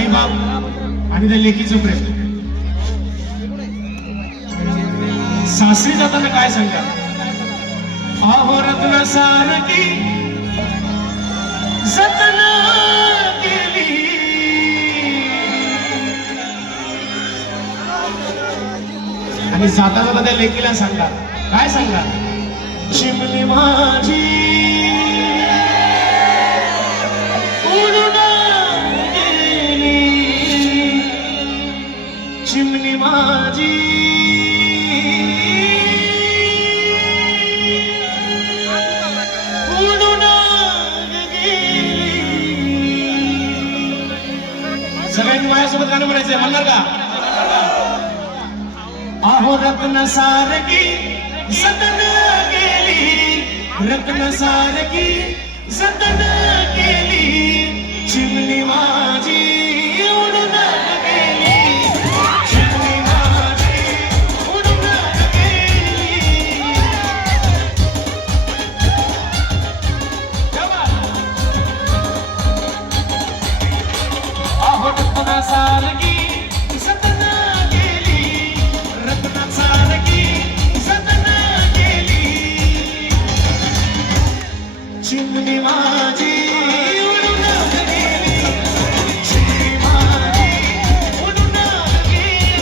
आई बाप आणि त्या लेकीचं प्रेम. सासरी जाताना काय सांगतात? अहो रत्न सारखी जतन केली, आणि जाता जाता त्या लेकीला सांगतात, काय सांगतात? चिमणी माझी उडून गेली, चिमणी माझी उडून गेली. सगळ्यांनी माझ्यासोबत गाणं म्हणायचंय, म्हणणार का? अहो रत्न सारखी जतन केली, रत्न सारखी जतन केली, चिमणी माझी उडून गेली, चिमणी माझी उडून गेली. अहो रत्न सारखी जतन केली, रत्न सारखी जतन केली, चिमणी माझी उडून गेली, चिमणी माझी उडून गेली.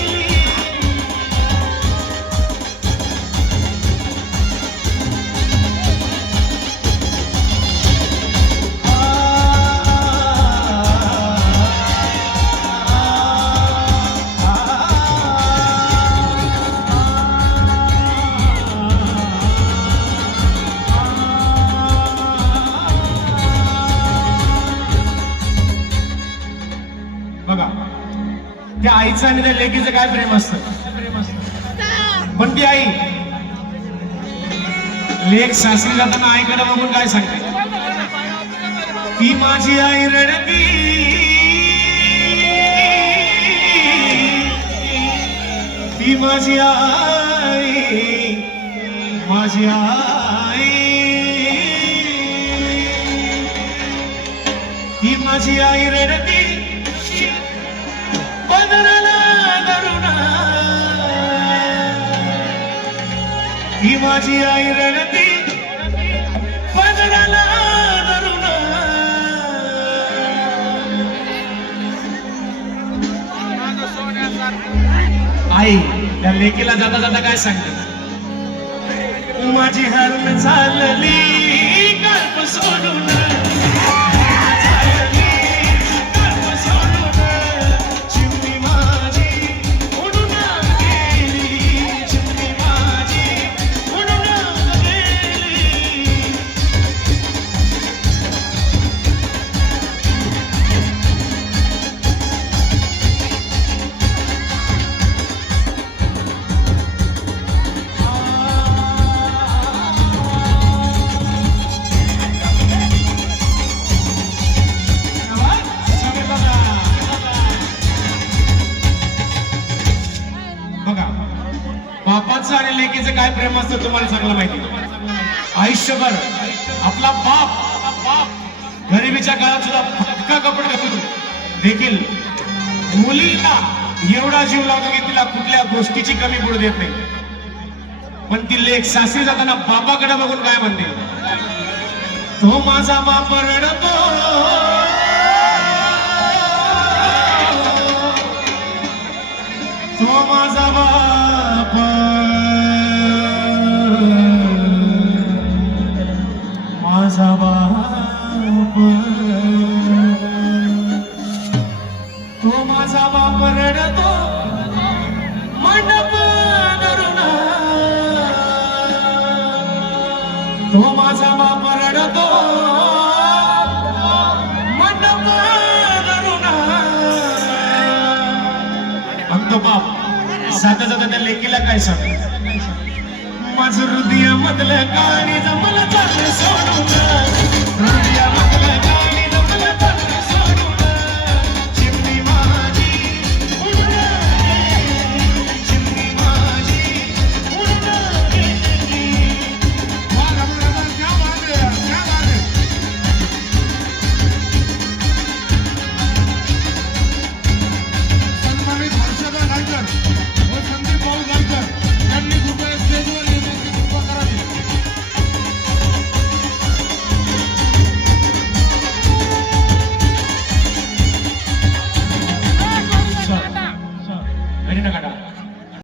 बघा, त्या आईचं आणि त्या लेकीचं काय प्रेम असतं. पण ती आई लेक सासरी जाताना आईकडे बघून काय सांगते? ती माझी आई रडती, ती माझी आई, माझी आई, ती माझी आई रडती पदराला धरून, ती माझी आई रडती पदराला धरून. आई त्या लेकीला जाता जाता काय सांगते? माझी हरण चालली कल्प सोडून, बापाचं आणि लेकीचं काय प्रेम असतं तुम्हाला चांगलं माहिती. आयुष्यभर आपला बाप गरिबीच्या काळात सुद्धा फटका कपडे घालून देखील मुलीला एवढा जीव लावतो की तिला कुठल्या गोष्टीची कमी पडू देत नाही. पण ती लेक सासरी जाताना बापाकडे बघून काय म्हणते? तो माझा बाप रडतो, तो माझा बाप, माझा बाप, तो माझा बाप रडतो मंडप धरून, तो माझा बाप रडतो मंडप धरून. आणि तो बाप जाता जाता त्या लेकीला काय सांग? माझं हृदय मधलं काळी जमलं चाललं सोडून,